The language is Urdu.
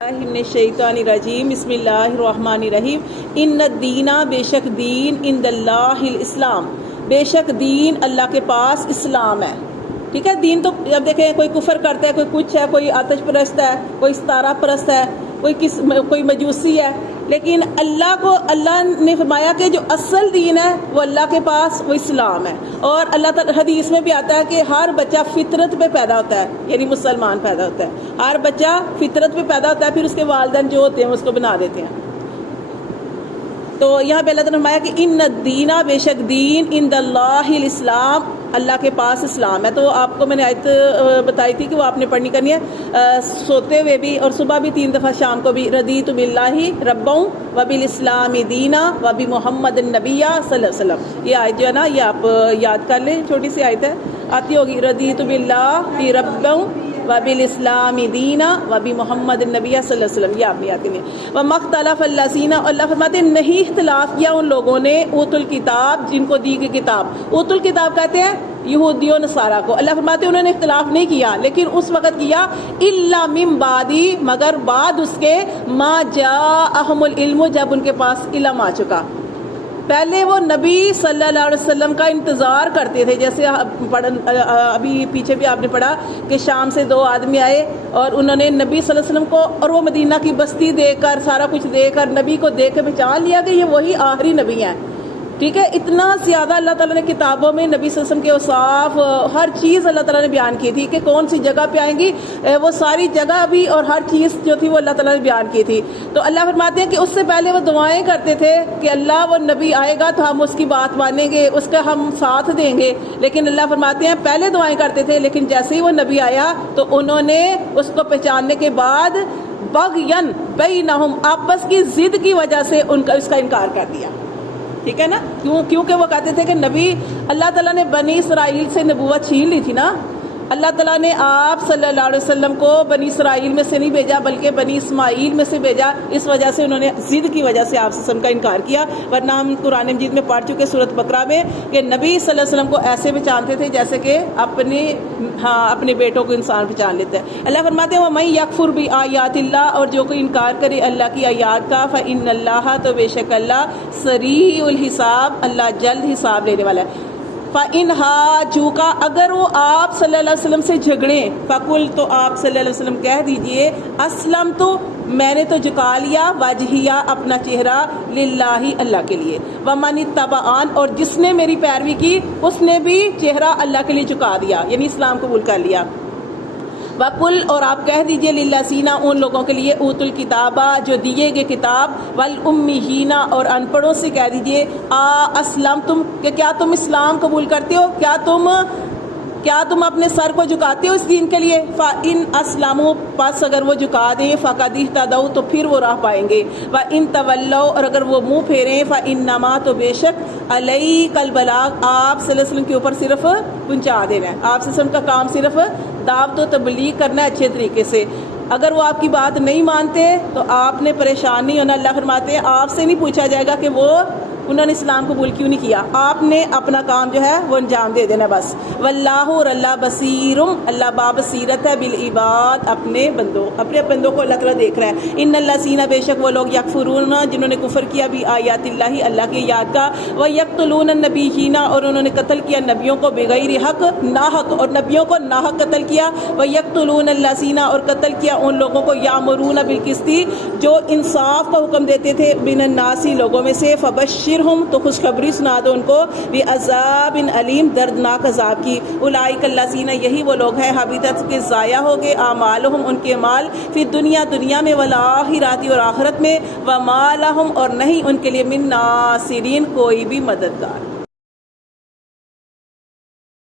الرجیم بسم اللہ الرحمن الرحیم ان الدین بے شک دین عند اللہ الاسلام، بے شک دین اللہ کے پاس اسلام ہے۔ ٹھیک ہے، دین تو اب دیکھیں کوئی کفر کرتا ہے، کوئی کچھ ہے، کوئی آتش پرست ہے، کوئی ستارہ پرست ہے، کوئی مجوسی ہے، لیکن اللہ نے فرمایا کہ جو اصل دین ہے وہ اللہ کے پاس وہ اسلام ہے۔ اور اللہ تعالی حدیث میں بھی آتا ہے کہ ہر بچہ فطرت پہ پیدا ہوتا ہے، یعنی مسلمان پیدا ہوتا ہے، ہر بچہ فطرت پہ پیدا ہوتا ہے، پھر اس کے والدین جو ہوتے ہیں اس کو بنا دیتے ہیں۔ تو یہاں پہ اللہ تعالیٰ نے فرمایا کہ ان الدین بے شک دین عند اللہ الاسلام، اللہ کے پاس اسلام ہے۔ تو آپ کو میں نے آیت بتائی تھی کہ وہ آپ نے پڑھنی کرنی ہے، سوتے ہوئے بھی اور صبح بھی 3 دفعہ، شام کو بھی۔ رضیت باللہ ربا وبالاسلام دینا وبمحمد النبی صلی اللہ علیہ وسلم، یہ آیت جو ہے نا یہ آپ یاد کر لیں، چھوٹی سی آیت ہے، آتی ہوگی۔ رضیت باللہ ربا وبالاسلام دینا وبمحمد النبی صلی اللہ علیہ وسلم، یہ آپ نے یاد کرنی ہے۔ ومختلف الذین، اللہ فرماتے ہیں نہیں اختلاف کیا ان لوگوں نے، اوت الکتاب، جن کو دی گئی کتاب۔ اوت الکتاب کہتے ہیں یہودیوں نصارہ کو۔ اللہ فرماتے ہیں انہوں نے اختلاف نہیں کیا، لیکن اس وقت کیا الا من بعدی، مگر بعد اس کے ما جاءہم العلم، جب ان کے پاس علم آ چکا۔ پہلے وہ نبی صلی اللہ علیہ وسلم کا انتظار کرتے تھے، جیسے ابھی پیچھے بھی آپ نے پڑھا کہ شام سے 2 آدمی آئے اور انہوں نے نبی صلی اللہ علیہ وسلم کو، اور وہ مدینہ کی بستی دیکھ کر، سارا کچھ دیکھ کر، نبی کو دیکھ کے پہچان لیا کہ یہ وہی آخری نبی ہیں۔ ٹھیک ہے، اتنا زیادہ اللہ تعالیٰ نے کتابوں میں نبی صلی اللہ علیہ وسلم کے اوصاف، ہر چیز اللہ تعالیٰ نے بیان کی تھی کہ کون سی جگہ پہ آئیں گی، وہ ساری جگہ بھی اور ہر چیز جو تھی وہ اللہ تعالیٰ نے بیان کی تھی۔ تو اللہ فرماتے ہیں کہ اس سے پہلے وہ دعائیں کرتے تھے کہ اللہ وہ نبی آئے گا تو ہم اس کی بات مانیں گے، اس کا ہم ساتھ دیں گے، لیکن اللہ فرماتے ہیں پہلے دعائیں کرتے تھے، لیکن جیسے ہی وہ نبی آیا تو انہوں نے اس کو پہچاننے کے بعد بغین بینہم، آپس کی ضد کی وجہ سے اس کا انکار کر دیا۔ ٹھیک ہے نا، کیونکہ وہ کہتے تھے کہ نبی، اللہ تعالیٰ نے بنی اسرائیل سے نبوت چھین لی تھی نا، اللہ تعالیٰ نے آپ صلی اللہ علیہ وسلم کو بنی اسرائیل میں سے نہیں بھیجا بلکہ بنی اسماعیل میں سے بھیجا، اس وجہ سے انہوں نے ضد کی وجہ سے آپ صلی اللہ علیہ وسلم کا انکار کیا۔ ورنہ ہم قرآن مجید میں پڑھ چکے سورۃ بقرہ میں کہ نبی صلی اللہ علیہ وسلم کو ایسے پہچانتے تھے جیسے کہ اپنے بیٹوں کو انسان پہچان لیتا ہے۔ اللہ فرماتے ہیں وَمَن یکفر بآیات اللہ، اور جو کوئی انکار کرے اللہ کی آیات کا، فإن اللہ، تو بے شک اللہ سریع الحساب، اللہ جلد حساب لینے والا ہے۔ فَإِنْ حَاجُّوكَ، اگر وہ آپ صلی اللہ علیہ وسلم سے جھگڑیں، فَقُلْ، تو آپ صلی اللہ علیہ وسلم کہہ دیجئے اسلمت، میں نے تو جھکا لیا، وجہیہ، اپنا چہرہ، للہ، اللہ کے لیے، وَمَنِ اتَّبَعَنِ، اور جس نے میری پیروی کی اس نے بھی چہرہ اللہ کے لیے جھکا دیا، یعنی اسلام قبول کر لیا۔ وَقُلْ، اور آپ کہہ دیجئے لِلَّذِينَ، ان لوگوں کے لیے اوتوا الکتاب، جو دیے گئے کتاب، وَالْأُمِّيِّينَ، اور ان پڑھوں سے کہہ دیجئے اسلمتم، کہ کیا تم اسلام قبول کرتے ہو، کیا تم اپنے سر کو جھکاتے ہو اس دین کے لیے۔ فَإِنْ أَسْلَمُوا، پس اگر وہ جھکا دیں، فَقَدِ اهْتَدَوْا، تو پھر وہ راہ پائیں گے۔ وَإِنْ تَوَلَّوْا، اور اگر وہ منہ پھیریں، فَإِنَّمَا، تو بے شک عَلَيْكَ الْبَلَاغُ، آپ صلی اللہ علیہ وسلم کے اوپر صرف پہنچا دینا ہے، آپ صلی اللہ علیہ وسلم کا کام صرف دعوت و تبلیغ کرنا ہے اچھے طریقے سے۔ اگر وہ آپ کی بات نہیں مانتے تو آپ نے پریشان نہیں ہونا۔ اللہ فرماتے ہیں آپ سے نہیں پوچھا جائے گا کہ انہوں نے اسلام قبول کیوں نہیں کیا، آپ نے اپنا کام جو ہے وہ انجام دے دینا بس۔ واللہ، اور اللہ بصیرم، اللہ بابصیرت ہے، بالعباد، اپنے بندوں کو اللہ تعالیٰ دیکھ رہا ہے۔ ان الذین، بے شک وہ لوگ، یکفرون، جنہوں نے کفر کیا، بھی آیات اللہ کی یاد کا، ویقتلون النبیین، اور انہوں نے قتل کیا نبیوں کو، بغیر حق، ناحق، اور نبیوں کو ناحق قتل کیا، ویقتلون الذین، اور قتل کیا ان لوگوں کو، یامرون بالقسط، جو انصاف کا حکم دیتے تھے، من الناس، لوگوں میں سے، فبشر، تو خوشخبری سنا دو ان کو، بعذاب علیم، دردناک عذاب کی۔ اولئک الذین، یہی وہ لوگ ہیں، حبطت، کے ضائع ہو گئے، اعمالہم، ان کے مال، فی دنیا میں، والآخرۃ، اور آخرت میں، وما لہم، اور نہیں ان کے لیے، من ناصرین، کوئی بھی مددگار۔